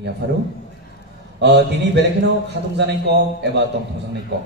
Yafaru. Tini belekno khatung janai ko eba tongthong janai ko.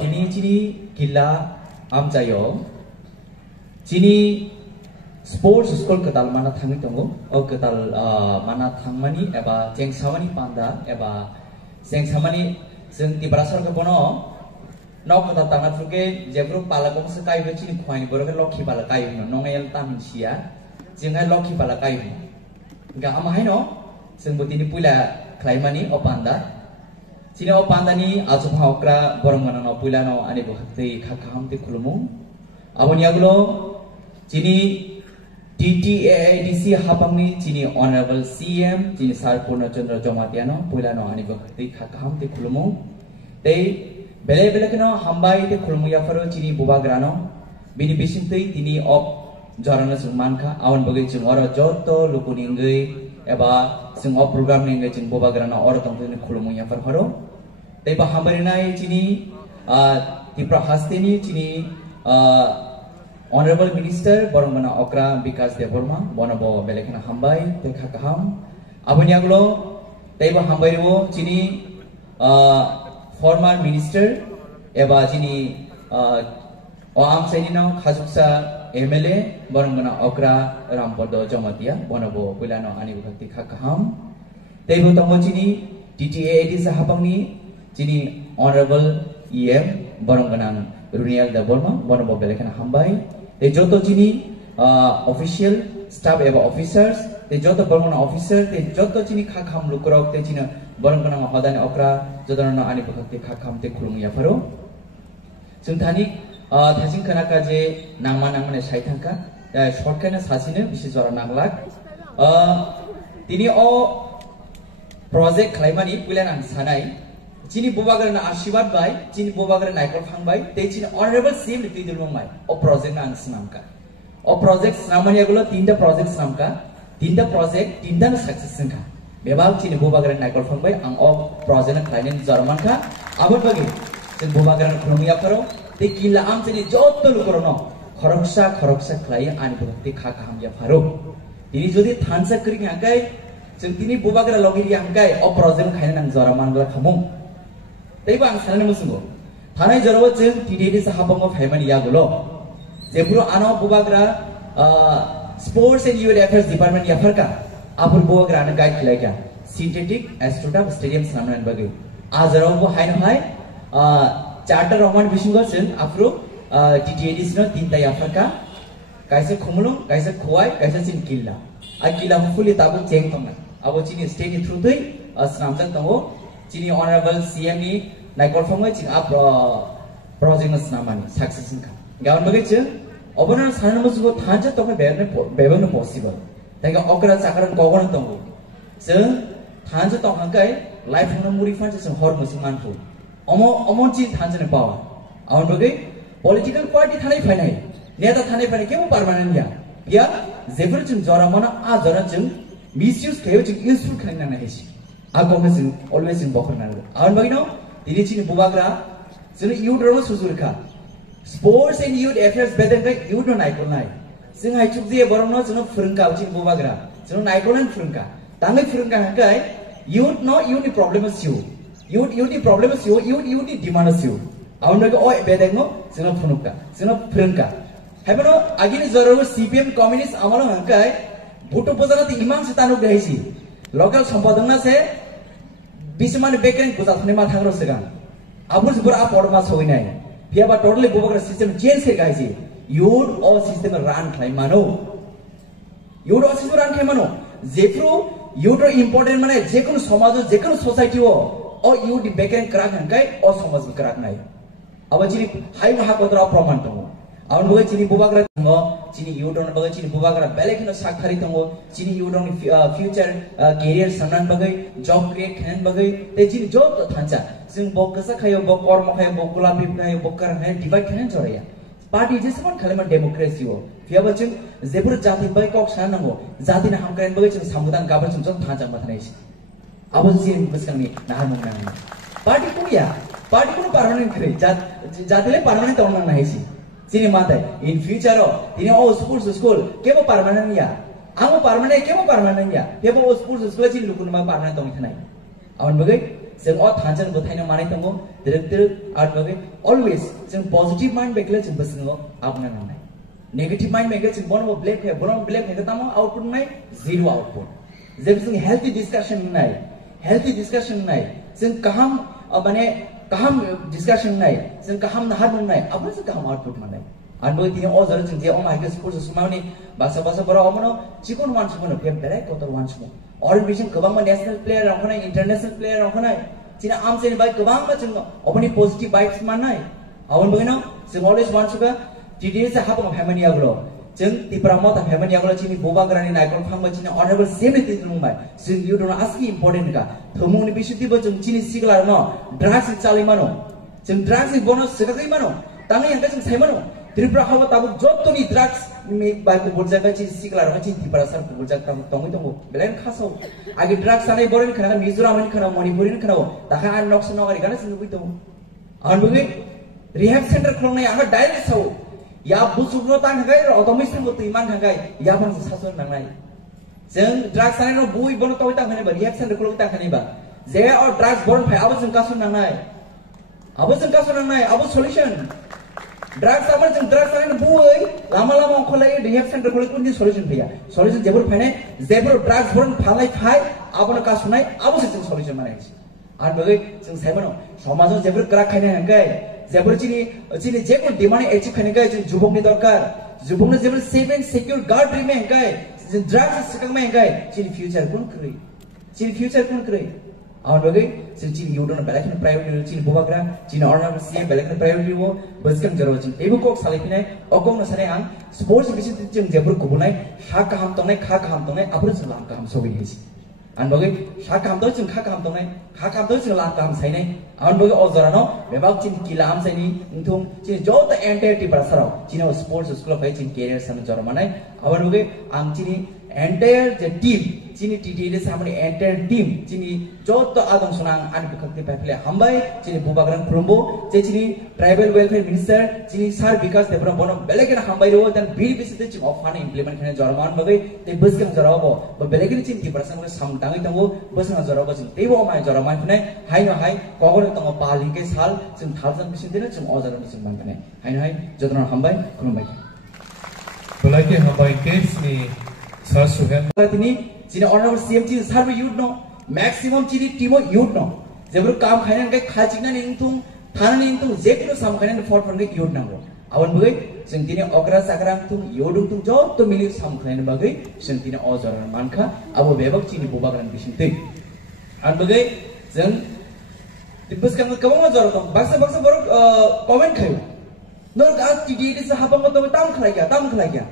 Tini chini killa amjayo. Chini sports school ketal mana thangi tongo. Ketal mana thangmani eba jengsamani panda eba jengsamani jeng tibrasar ke bono. Nok ketal tangan fruke jebru palakong sekai chini khwaini boro ke lokhi palakai no nongayal tamin sia. Jengai lokhi palakai no. Ga amahai no. Sembutini pula klaimani opanda. Sini opanda ni azubha okra borongana no pula no ani bhakti khakam te khulumu. Aboni agulo sini TTAIDC hapamni sini Honorable CM sini Sar Purna Chandra Jomatiano pula no ani bhakti khakam te khulumu. Tei bele bele keno hambai te khulumu ya faro sini bubagrano. Bini bisintei tini op jorana sungmanka awan bagai jengora joto lukuningai eba semua program ni ngajin boba gerana orang tanggung ni khulumu ya farharo. Tapi bahambari nai cini tipra hastini cini Honorable Minister borong mana okra Bikas Deborma bona bo belekna hambai tekha kaham. Aboni agulo tapi bahambari wo cini former Minister eba cini oam seni nau khasuksa MLA borong mana okra Rampodo Jomatia bonobo bulano ani bhakti khakaham teibo tongo chini TTAID sahapangni chini Honorable EM borong mana Runial da Borma bonobo belekana hambai te joto chini official staff eba officers te joto borong mana officer te joto chini khakam lukrok te chini borong mana hodani okra jodana ani bhakti khakam te khulung ya faro sungthani 다신 그나까지 낭만의 사이탄가 shortcut 사진은 비시저라 나글락 디니 project 클라이마니 플랜 사나이 지니 보바그나 아시바드 바이 지니 보바그나 나이콜 팡바이 때 지니 honorable CM 리피들 몽마이 project 나 스남까 project 스나마니야글로 틴다 project 스남까 틴다 project 틴다는 success인가 매박 지니 보바그나 나이콜 팡바이 앙 project 클라이는 저만카 아버바기 진 보바그나 크로미야 파로 te kila am chini jotto lukorono khoroksa khlai ani bhakti khakam ya faro tini jodi thansa kri ngakai jeng tini bubagra logiri angkai o project khaina nang jara mangla khamung tei bang sanane musungo thanai jarawo jeng TDD sa hapango phaimani yagulo jeburo ano bubagra sports and youth affairs department ya farka apur bubagra ana guide khilai kya synthetic astroturf stadium samnan bagi ajarawo bo haino hai Charter Roman Bishingosen, Afro, TTAD no Tinta Africa, Kaisa Kumulum, Kaisa Kuai, Kaisa Sin Killa. Akila fully tabu cheng tonga. Our chini state through the Snamsan Tongo, Chini Honorable CME, Nikol Fonga, Chin up project Snamani, success income. Government, Obana Sanamus go Tanja Tonga Bevan possible. Take Okra Sakaran Kogan Tongo. Sir, Tanja Tonga, life on a Murifan is a hormone man food. Omonchi Tanzania power. Our political party Thane Fine. Near the Thane Fine came permanent. Here, Zephyrchum Zoramana, Zorachum, misuse Kavich useful Kananahish. Our Congress always in Bokanal. Our Bagino, the rich in Bubagra, so you drove Suzuka. Sports and youth affairs better than you don't Nikolai. Sing I took the Boronos no Frunka in Bubagra, so Nikol and Frunka. Tangi Frunka guy, you'd know you the problem is you. You the problem is you the demand is you. I want to go bedego, Sino Funuka, Sino Prunka. Habano again Zoro CPM communist Amalo Hankai, Butopozana the Imam Sitano Gaisi. Local Sampadana say Bisman Baker and Kusanema Tangrosegan. Abus Bura Porma Soinai. Piaba totally Boga system change Gaisi. You'd all system run Kaimano. You'd all system run Kaimano. Zepro, you'd important money, Jekun Somazo, Jekun society. Or you the backend crack and guy or so much crack night. Our chili high Mahakotra Promantongo. Our way chili Bubagra, chili you don't know chili Bubagra, Belekino Sakaritongo, chili you don't future career Sanan Bagay, job create can bagay, the chili job the Tancha, Sing Bokasakayo, Bokormokai, Bokula Pipkai, Bokar, and divide Canatoria. Party just one Kalama democracy. Fiabachim, Zebra Jati Baikok Sanamo, Zatina Hamkan Bagay, Samudan Gabachum Tanja Matanation. I was seeing Buscami, Nahaman. Party Kuya, Party permanent, Jatile permanent on Nahisi. Cinemata, in future, in all schools to school, gave a permanent ya. आंगो permanent chemo permanent या बेबो sports school चिन लुकुन मा permanent दं थानाय आवन बगै जों अ थानजन बथायनो माने दंगो director are बगै always जों positive mind बेकले जों बसंगो आबना नांनाय नेगेटिव माइंड बेकले जों बनबो ब्लेक है बनबो ब्लेक है तामो आउटपुट नाय जीरो आउटपुट जब जों हेल्थी डिस्कशन नाय जों कहम माने कहम डिस्कशन नाय जों कहम नाहार नाय अब जों कहम आउटपुट माने आन बगै दिने अ जर जों जे अ माइके स्पोर्ट्स स्मावनि बासा बरा अमनो चिकन वान सुमनो फेम बेले टोटल वान सुमो और बिजों गोबां नेशनल प्लेयर रखनाय इंटरनेशनल प्लेयर रखनाय चिना आम सेनि बाय गोबां जों अपनी पॉजिटिव वाइब्स माननाय आवन बगैनो जों अलवेज वान सुगा टीडीएस हाबो फेमनि आगलो जों तिपरा मता फेमनि आगलो चिनि बोबाग्रानि नायकल फांबा चिनि ऑनरेबल सेमिति नुबाय जों यु डोंट आस्क इम्पोर्टेंट का थमुनि बिसुतिबो जों चिनि सिगला न ड्रग्स चालि मानो जों ड्रग्स बोनस सगाखै मानो तांनि हंगा जों साइमानो त्रिपुरा हावा ताबो जत्तनि ड्रग्स मे बायको बुरजागा ची सिगला रखा ची तिपरा सर बुरजा ताबो तंगै तंगो बेलेन खासौ आगे ड्रग्स सानै बरनि खना मिजोरामनि खना मणिपुरनि खना ताखा आन नक्स नगारि गाना जों नुबै दं आन बगै रिहेब सेंटर खोलनाय आहा डाइरेक्ट साव या बुसुनो तां हगाय अटोमेशन गो तैमान हगाय या बन सासन नांनाय जों ड्रग्स सानै न बुइ बन तवै तां खने रिहेब सेंटर खोलौ तां खने बा जे और ड्रग्स बरन फाय आबो जों कासन नांनाय आबो सॉल्यूशन ड्रग्स आबर जों ड्रग्स सानै बुइ लामा खोलै रिहेब सेंटर खोलै कुननि सॉल्यूशन फैया सॉल्यूशन जेबो फायने जेबो ड्रग्स बरन फालाय फाय आबो कासुनाय आबो जों सॉल्यूशन माने आन बगै जों साइमानो समाजआव जेबो क्राक खायनाय हंगाय जेबो चिनि जेबो डिमांड एचिव खायनाय जों जुबकनि दरकार जुबकनो जेबो सेफ एंड सिक्योर गार्ड रिमे हंगाय जों ड्रग्स सिकांमै हंगाय चिनि फ्यूचर कुन क्रय आवन बगै जों चिनि युडन बेलेकन प्रायोरिटी चिनि बोबाग्रा चिनि ऑनरेबल सीएम बेलेकन प्रायोरिटी वो बसकम जरो जों एबो कोक सालायफिनाय अगं न सानै आं स्पोर्ट्स बिसित जों जेबो गुबुनाय हा गाहाम तंनाय आबो जों लाम गाहाम सबिनिसि आन बगै हा गाहाम दं जों खा गाहाम तंनाय हा गाहाम दं जों लाम गाहाम सायनाय आवन बगै अजरानो बेबाग चिनि किला आम सायनि इंथुम चिनि जत एंटायर टिपार सराव चिनि स्पोर्ट्स स्कूल फाय चिनि कैरियर सान जरो मानाय आवन बगै आं चिनि एंटायर जे टीम चिनि टीटीडी सामने एंटायर टीम चिनि जत आदम सुनां आन बिखक्ति पाइफले हमबाय चिनि बुबाग्रां खुरुमबो जे चिनि ट्राइबल वेलफेयर मिनिस्टर चिनि सार विकास देब्रा बनो बेलेगन हमबाय रो देन बिल बिसिते चिनि अफान इम्प्लिमेंट खाने जरमान बगै ते बसकम जरावबो बेलेगन चिनि टिपारसां सामदाङै दंगो बसना जरावबो जों तेबो माय जरामान फने हाय कगन दङ पालिके साल जों थालजन बिसिन्दिनो जों अजारन जों मानगने हाय जदन हमबाय खुलुमबाय बलाइके हमबाय केसनि सासुगन तिनी चिनि ऑनरेबल सीएम चिनि सारबो युथ नो मैक्सिमम चिनि टीमो युथ नो जेबो काम खायनान गाय खाजिगनानि इंतुं थानानि इंतुं जेकुनु साम खायनान फटफोरन युथ नांगौ आवन बगै जों दिनै अग्रा जाग्रा तुं योदुं तुं जत मिलि साम खायनान बगै जों दिनै अजरन मानखा आबो बेबक चिनि बोबाग्रान बिसिन्दै आन बगै जों दिपस काम गोबां अजर दं बाक्सा बर कमेन्ट खायो नों गास टिडिडि से हाबंग दं ताम खलायया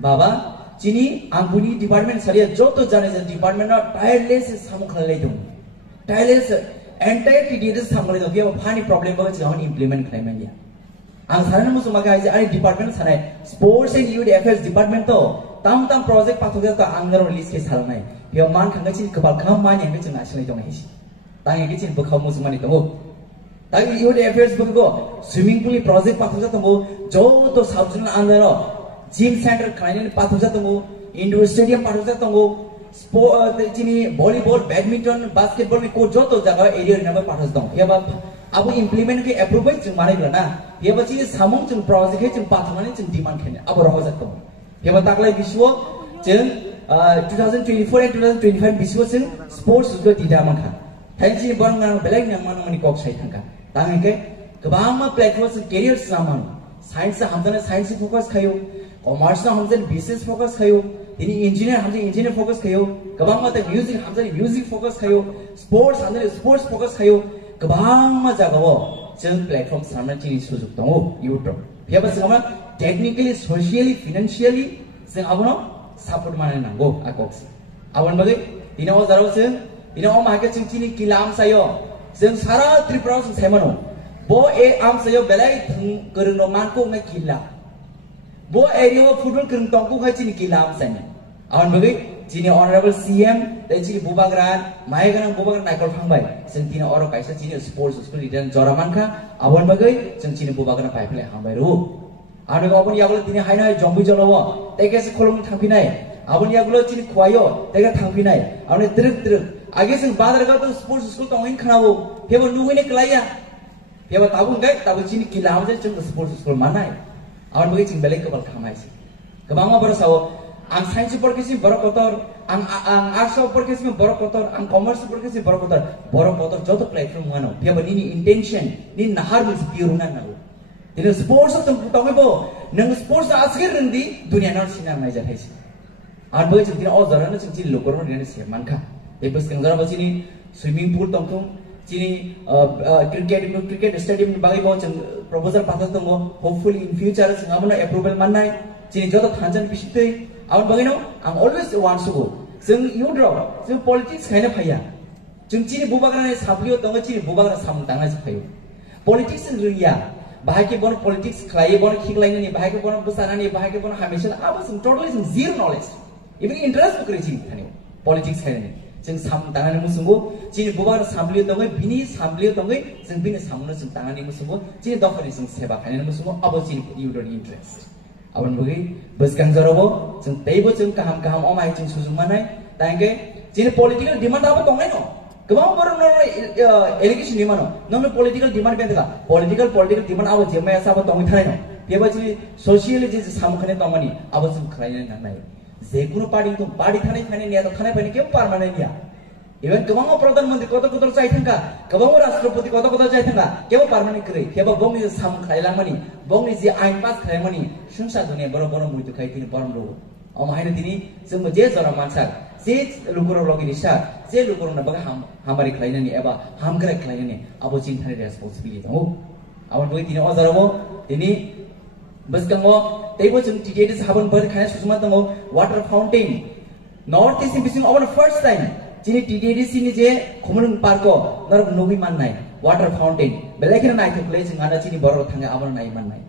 बाबा चिनि आंगुनि डिपार्टमेंट सरिया जतो जाने जे डिपार्टमेंट ना टायरलेस सामु खलाय दं टायरलेस एंटायर टीडीडी सामले दं बेयाव फानि प्रॉब्लेम बा जों इम्प्लिमेंट खालामनाया आं सानो मुसु मागा आइ आइ डिपार्टमेंट सानाय sports and youth affairs department तो ताम प्रोजेक्ट पाथोगा का आंगरो लिस्ट के सालनाय बेयाव मान खांगा चिनि गोबाल खाम मानि हंगे जों आसिनाय दं हिसि तांगे के चिनि बखाव मुसु मानि दं तांगे यूथ अफेयर्स बगो स्विमिंग पूल प्रोजेक्ट पाथोगा दं जतो सबजन आंगरो जिम सेंटर खायनानि पाथोजा दङ इंडोर स्टेडियम पाथोजा दङ स्पोर्ट चिनि भलिबल बैडमिंटन बास्केटबॉल नि कोच जतो जगह एरिया रिनाबो पाथोज दं याबा अब इम्प्लिमेंट के अप्रूव जों मानायब्लाना याबा चिनि सामं जों प्रोजेक्ट जों पाथोनानै जों डिमांड खायनो अब रहजा दं याबा ताकलाय बिसुव जों 2024 एंड 2025 बिसुव जों स्पोर्ट्स जो दिदा माखा थाइजि बरंगा बेलेग नामानि कक साइ थांगा तांगे गोबां प्लेटफॉर्म कैरियर सामान साइंस हमजने साइंस फोकस खायो कॉमर्स ना हमजन बिजनेस फोकस खायो दिनी इंजीनियर हमजन इंजीनियर फोकस खायो गोबां माते म्यूजिक हमजन म्यूजिक फोकस खायो स्पोर्ट्स हमजन स्पोर्ट्स फोकस खायो गोबां मा जागावो जों प्लेटफॉर्म सामने चिनि सुजुग दङ यूट्यूब बेबा जों टेक्निकली सोशियली फाइनेंशियली जों आबनो सपोर्ट माने नांगौ आकक्स आवन बगै दिनाव जाराव जों दिनाव माके जों चिनि किलाम सायो जों सारा त्रिपुरा जों सायमानो बो ए आम सायो बेलाय गोरों मानको मे किला बो एरिया फुटबल करन तंकु खाय चिनि किला आम सायनो आवन बगै चिनि ऑनरेबल सीएम ते चिनि बुबाग्रान मायगरां बुबाग्रान नायकल फांबाय जों दिना अर कायसा चिनि स्पोर्ट्स स्कूल रिटर्न जरामानखा आवन बगै जों चिनि बुबाग्रान पाइपले हांबाय रु आरो गाबोन यागल दिनै हायना जंबि जलव तेकेस खोलम थांफिनाय aboni agulo chini khwayo tega thangpinai aboni druk age sing badar ga to sports school to oin khanabo phebo nuine klaya phebo tabung gai tabu chini kilam je chung sports school manai abon bagi ching belek kabal khamai si kabang baro sawo ang science porkesi borok kotor ang arts porkesi borok kotor ang commerce porkesi borok kotor joto platform ngano phebo ni intention ni nahar mis piurungan nago ini sports to tome bo nang sports asger rendi dunia nar sinar mai jathai si ar bagi ching tin o jarana ching chili lokor no ni se manka ebes kang jara bachini swimming pool tongthum chini cricket stadium bagi bo ching proposal pathas tongo hopefully in future ching amna approval mannai chini joto thanjan bisitei abon bagi no am always wants to go jing you draw jing politics khaina phaya jing chini bubagrana sablio tongo chini bubagra samung tanga phayo politics in riya bahake bon politics khlai bon khiklaina ni bahake bon busana ni bahake bon hamisha abas totally zero knowledge even interest ko kri thani politics khaina ni jing sam tangani musungo chini bubagra samblio tongo bini samblio tongo jing bini samno jing tangani musungo chini dokhari jing seba khaina musungo abo chini you don't interest abon bagi baskan jarobo jing teibo jing kaham omai jing sujungmanai tangke chini political demand abo tongai no kebang baru allegation di mana? Nono political demand benda political demand awal jemai asa apa tongi thai no. Dia baca social je samkhane tongani awal samkhane na nai. Zekunu party thane ni atau thane pani kau permanen ya. Even kebang pradhan menteri kota cai thangka, kebang rastrapati kota cai thangka, kau permanen kere. Dia baca bong ni samkhane lang mani, bong ni je ain pas khane mani. Sungsat dunia baru murid khai tini param logo. Amai ni tini semua je zara mansak. जे लुकुरो लगी निशा जे लुकुरो न बगा हमारी खलाइनानि एबा हामग्रा खलाइनानि आबो चिन्थानि रेसपॉन्सिबिलिटी हो आवन बगि तिनि अजारबो तिनि बसगंगो तेबो जों टिकेट साबन बर खाना सुसमा दंगो वाटर फाउंटेन नॉर्थ ईस्ट बिसिंग अवन फर्स्ट टाइम जिनि टिकेट सिनि जे खमन पार्को नर नोगि माननाय वाटर फाउंटेन बेलेखिना नायथो प्ले जों आना चिनि बर थांगा आवन नाय माननाय